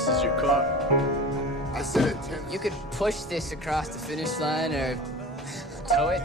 This is your car. I said a 10. You could push this across the finish line or tow it.